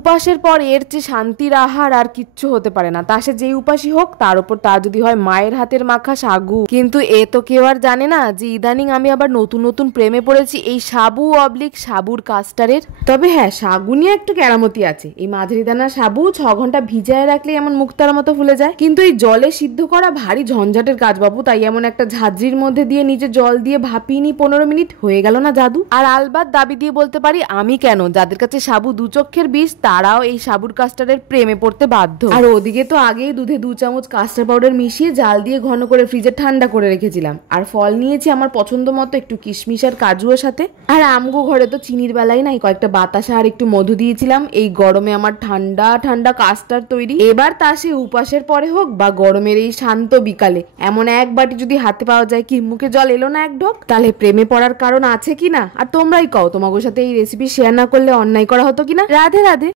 উপাসের পর এর চেয়ে শান্তির আহার আর কিচ্ছু হতে পারে না, তা সে যেই উপাসই হোক, তার উপর তার যদি হয় মায়ের হাতের মাখা সাগু। কিন্তু এ তো কেউ আর জানে না যে ইদানিং আমি আবার নতুন নতুন প্রেমে পড়েছি এই সাবু অবলিক সাবুর কাস্টারের। তবে হ্যাঁ, সাগু নিয়ে একটু কেরামতি আছে। এই মাঝারি দানার সাবু 6 ঘন্টা ভিজায় রাখলে এমন মুক্তার মতো ফুলে যায়, কিন্তু এই জলে সিদ্ধ করা ভারী ঝঞ্ঝাটের কাজ বাবু। তাই এমন একটা ঝাঁঝরির মধ্যে দিয়ে নিজে জল দিয়ে ভাপিয়ে নি 15 মিনিট, হয়ে গেল না জাদু। আর আলবাত দাবি দিয়ে বলতে পারি আমি কেন, যাদের কাছে সাবু দু চক্ষের বিষ তারাও এই সাবুর কাস্টারের প্রেমে পড়তে বাধ্য। আর ওদিকে তো আগেই দুধে 2 চামচ কাস্টার্ড পাউডার মিশিয়ে জাল দিয়ে ঘন করে ফ্রিজে ঠান্ডা করে রেখেছিলাম। আর ফল নিয়েছি আমার পছন্দ মতো, একটু কিশমিশ আর কাজুর সাথে। আর আমগো ঘরে তো চিনির বেলায় নাই, কয়েকটা বাতাসা আর একটু মধু দিয়েছিলাম। এই গরমে আমার ঠান্ডা ঠান্ডা কাস্টার্ড তৈরি। এবার তা সে উপাসের পরে হোক বা গরমের এই শান্ত বিকালে এমন এক বাটি যদি হাতে পাওয়া যায়, কি মুখে জল এলো না এক ঢোক? তাহলে প্রেমে পড়ার কারণ আছে কিনা? আর তোমরাই কও, তোমাদের সাথে এই রেসিপি শেয়ার না করলে অন্যায় করা হতো কিনা। রাধে রাধে।